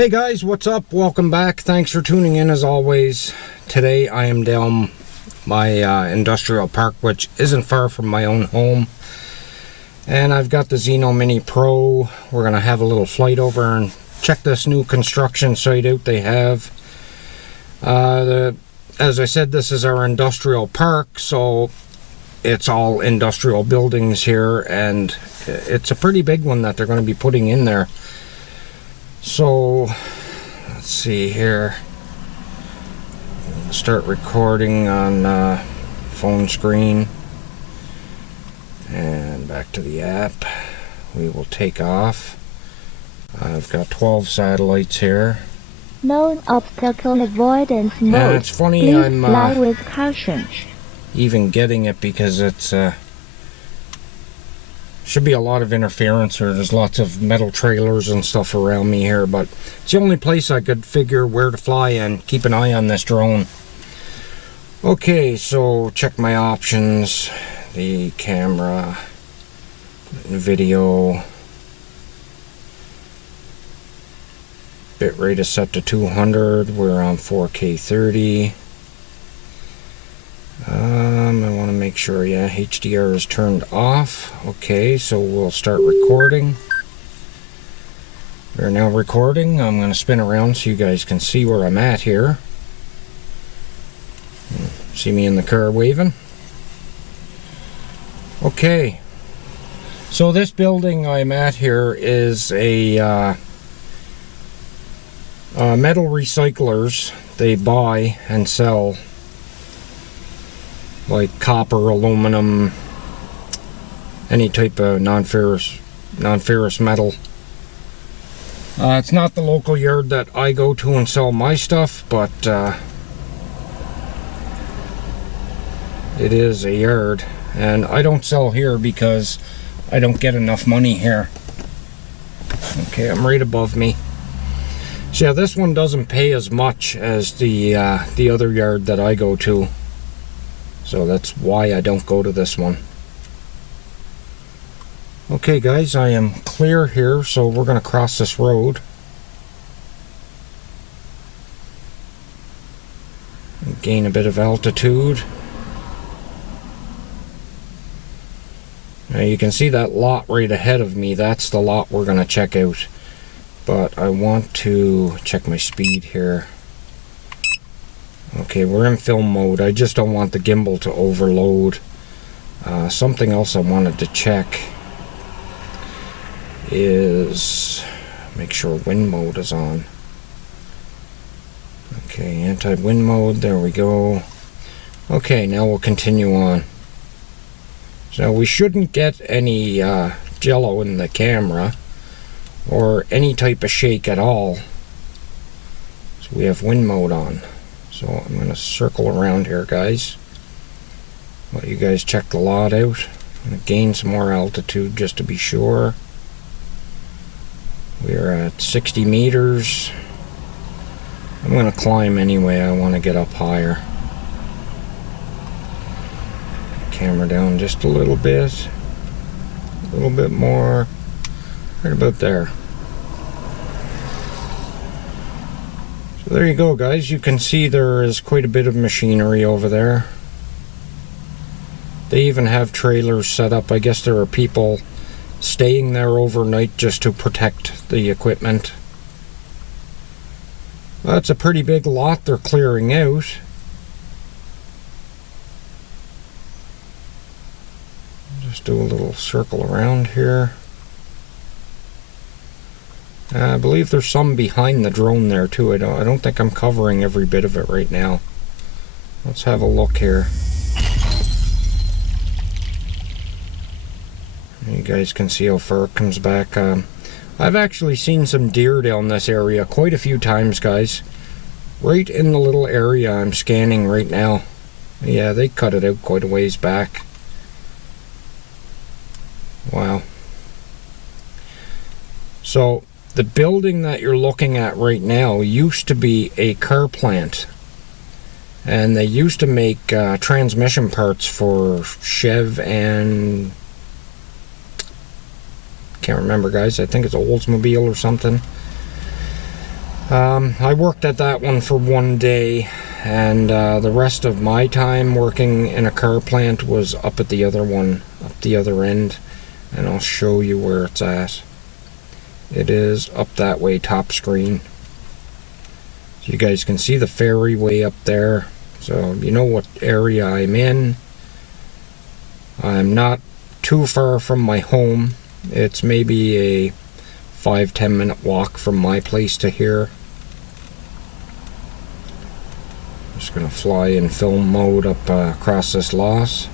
Hey guys, what's up? Welcome back. Thanks for tuning in as always. Today I am down my industrial park, which isn't far from my own home. And I've got the Zino Mini Pro. We're going to have a little flight over and check this new construction site out they have. As I said, this is our industrial park, so it's all industrial buildings here, and it's a pretty big one that they're going to be putting in there. So, let's see here. Start recording on phone screen. And back to the app. We will take off. I've got 12 satellites here. No obstacle avoidance mode. And it's funny, Please I'm fly with caution. even getting it because it's should be a lot of interference here. There's lots of metal trailers and stuff around me here, but it's the only place I could figure where to fly and keep an eye on this drone. Okay, so check my options. The camera, video, bitrate is set to 200. We're on 4K 30. I want to make sure, yeah, HDR is turned off. Okay, so we'll start recording. We're now recording. I'm going to spin around so you guys can see where I'm at here. See me in the car waving? Okay. So this building I'm at here is a metal recyclers. They buy and sell like copper, aluminum, any type of non-ferrous metal. It's not the local yard that I go to and sell my stuff, but it is a yard, and I don't sell here because I don't get enough money here. Okay, I'm right above me. So yeah, this one doesn't pay as much as the other yard that I go to. So that's why I don't go to this one. Okay guys, I am clear here, so we're going to cross this road. Gain a bit of altitude. Now you can see that lot right ahead of me. That's the lot we're going to check out. But I want to check my speed here. Okay, we're in film mode. I just don't want the gimbal to overload. Something else I wanted to check is make sure wind mode is on. Okay, anti-wind mode, there we go. Okay, now we'll continue on. So we shouldn't get any jello in the camera or any type of shake at all. So we have wind mode on. So I'm going to circle around here, guys. Let you guys check the lot out. I'm going to gain some more altitude just to be sure. We're at 60 meters. I'm going to climb anyway. I want to get up higher. Camera down just a little bit more, right about there. So there you go, guys. You can see there is quite a bit of machinery over there. They even have trailers set up. I guess there are people staying there overnight just to protect the equipment. That's a pretty big lot they're clearing out. Just do a little circle around here. I believe there's some behind the drone there too. I don't think I'm covering every bit of it right now. Let's have a look here. You guys can see how far it comes back. I've actually seen some deer down this area quite a few times, guys. Right in the little area I'm scanning right now. Yeah, they cut it out quite a ways back. Wow. So the building that you're looking at right now used to be a car plant, and they used to make transmission parts for Chev and can't remember, guys. I think it's Oldsmobile or something. I worked at that one for one day, and the rest of my time working in a car plant was up at the other one, up the other end, and I'll show you where it's at. It is up that way, top screen. So you guys can see the ferry way up there, so you know what area I'm in. I'm not too far from my home. It's maybe a 5-10 minute walk from my place to here. Just gonna fly in film mode up across this loss.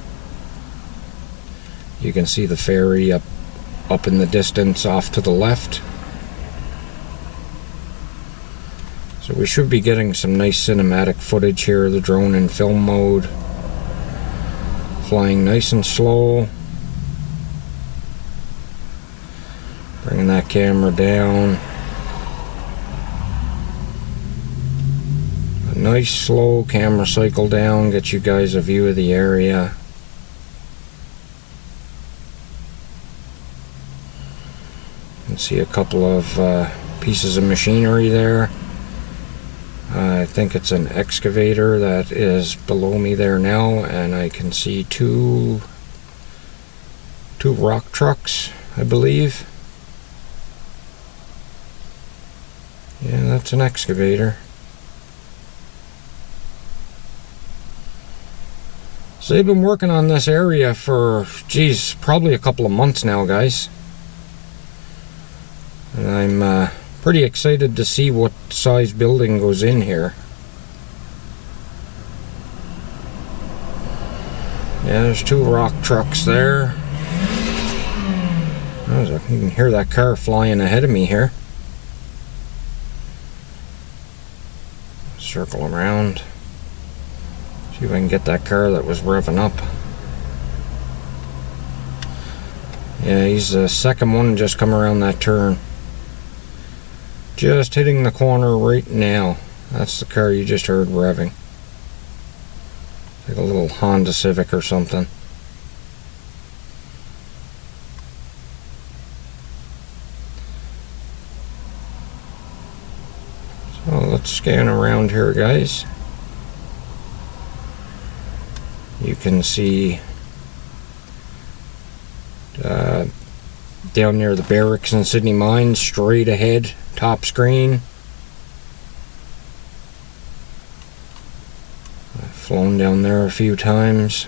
You can see the ferry up in the distance off to the left. So we should be getting some nice cinematic footage here. The drone in film mode, flying nice and slow. Bringing that camera down. A nice slow camera cycle down, get you guys a view of the area. You can see a couple of pieces of machinery there. I think it's an excavator that is below me there now, and I can see two rock trucks, I believe. Yeah, that's an excavator. So they've been working on this area for, geez, probably a couple of months now, guys. And I'm pretty excited to see what size building goes in here. Yeah, there's two rock trucks there. You can hear that car flying ahead of me here. Circle around. See if I can get that car that was revving up. Yeah, he's the second one just come around that turn. Just hitting the corner right now. That's the car you just heard revving. Like a little Honda Civic or something. So let's scan around here, guys. You can see down near the barracks in Sydney Mines, straight ahead, top screen. I've flown down there a few times.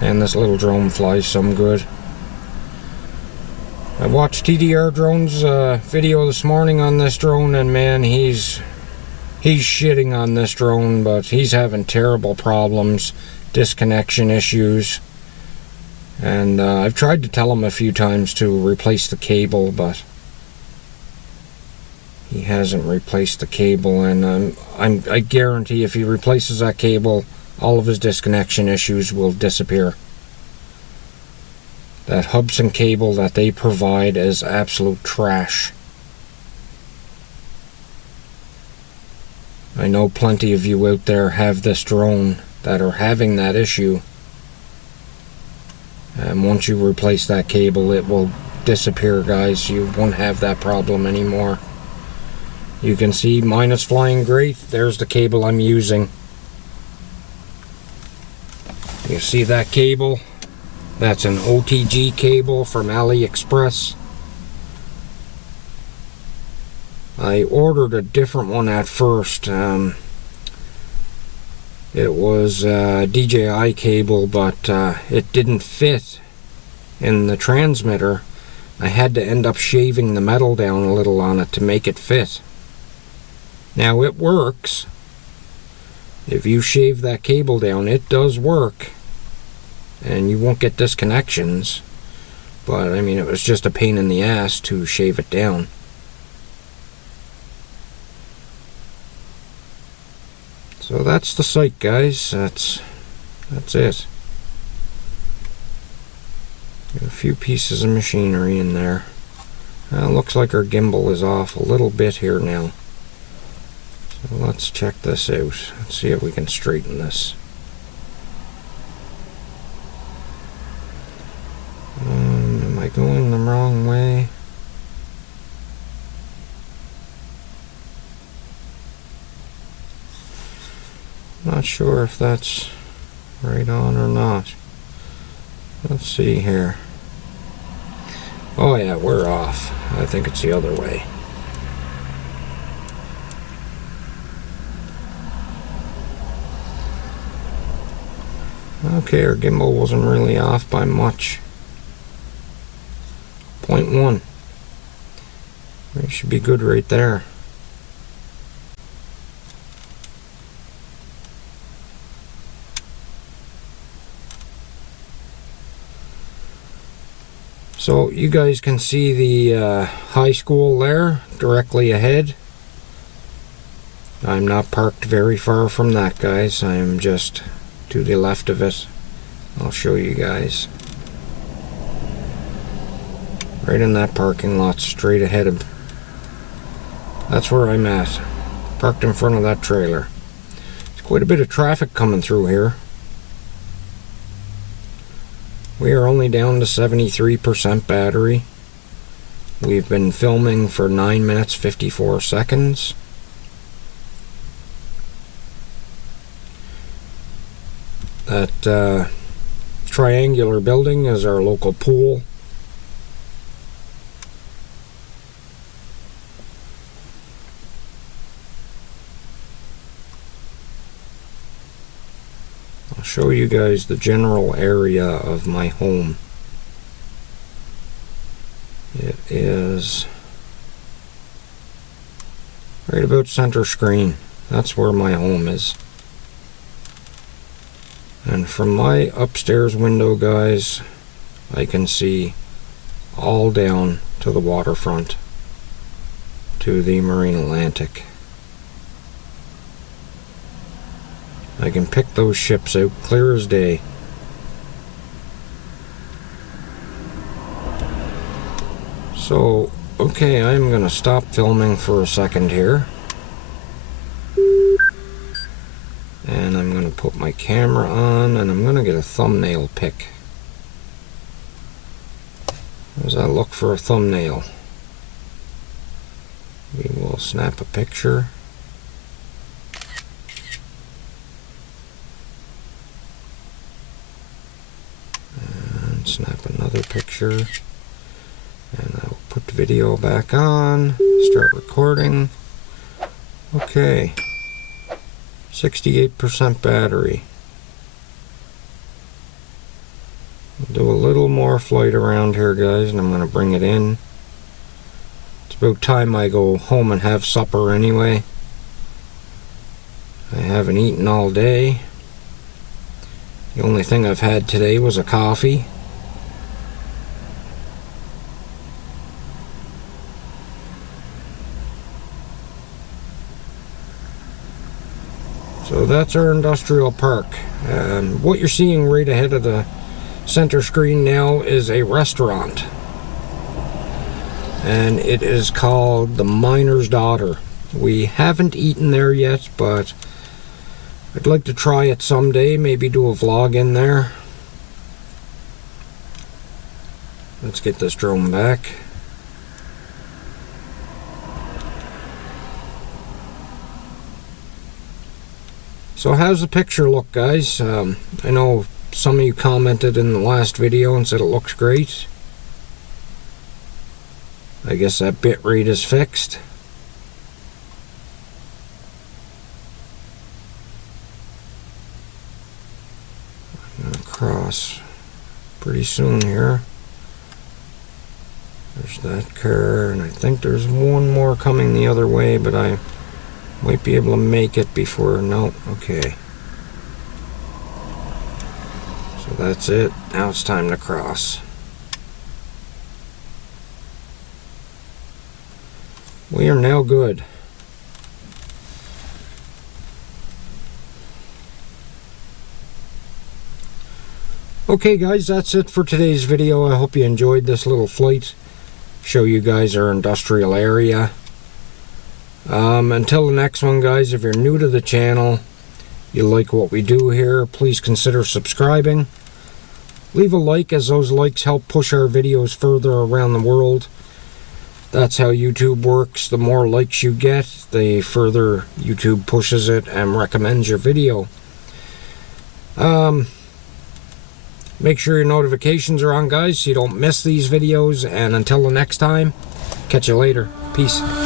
And this little drone flies some good. I watched TDR Drone's video this morning on this drone, and man, he's shitting on this drone, but he's having terrible problems, disconnection issues, and I've tried to tell him a few times to replace the cable, but he hasn't replaced the cable, and I guarantee if he replaces that cable, all of his disconnection issues will disappear. That Hubsan cable that they provide is absolute trash. I know plenty of you out there have this drone that are having that issue. And once you replace that cable, it will disappear, guys. You won't have that problem anymore. You can see mine is flying great. There's the cable I'm using. You see that cable? That's an OTG cable from AliExpress. I ordered a different one at first. It was a DJI cable, but it didn't fit in the transmitter. I had to end up shaving the metal down a little on it to make it fit. Now it works. If you shave that cable down, it does work. And you won't get disconnections. But I mean, it was just a pain in the ass to shave it down. So that's the site, guys. That's it. Got a few pieces of machinery in there. Looks like our gimbal is off a little bit here now. So let's check this out. Let's see if we can straighten this. going the wrong way? Not sure if that's right on or not. Let's see here. Oh yeah, we're off. I think it's the other way. Okay, our gimbal wasn't really off by much. 0.1. We should be good right there. So you guys can see the high school there directly ahead. I'm not parked very far from that, guys. I'm just to the left of it. I'll show you guys. Right in that parking lot straight ahead of. That's where I'm at. Parked in front of that trailer. There's quite a bit of traffic coming through here. We are only down to 73% battery. We've been filming for 9 minutes 54 seconds. That triangular building is our local pool. I'll show you guys the general area of my home. It is right about center screen. That's where my home is. And from my upstairs window, guys, I can see all down to the waterfront, to the Marine Atlantic. I can pick those ships out clear as day. So, okay, I'm gonna stop filming for a second here. And I'm going to put my camera on, and I'm going to get a thumbnail pic. How does that look for a thumbnail? We will snap a picture. And snap another picture. And I'll put the video back on. Start recording. Okay. 68% battery. We'll do a little more flight around here, guys, and I'm going to bring it in. It's about time I go home and have supper anyway. I haven't eaten all day. The only thing I've had today was a coffee. So that's our industrial park. What you're seeing right ahead of the center screen now is a restaurant. And it is called The Miner's Daughter. We haven't eaten there yet, but I'd like to try it someday. Maybe do a vlog in there. Let's get this drone back. So how's the picture look, guys? I know some of you commented in the last video and said it looks great. I guess that bitrate is fixed. I'm gonna cross pretty soon here. There's that car, and I think there's one more coming the other way, but I might be able to make it before. No, okay. So that's it. Now it's time to cross. We are now good. Okay, guys, that's it for today's video. I hope you enjoyed this little flight. Show you guys our industrial area. Until the next one, guys, if you're new to the channel, you like what we do here, please consider subscribing. leave a like, as those likes help push our videos further around the world. That's how YouTube works. The more likes you get, the further YouTube pushes it and recommends your video. Make sure your notifications are on, guys, so you don't miss these videos. And until the next time, catch you later. Peace.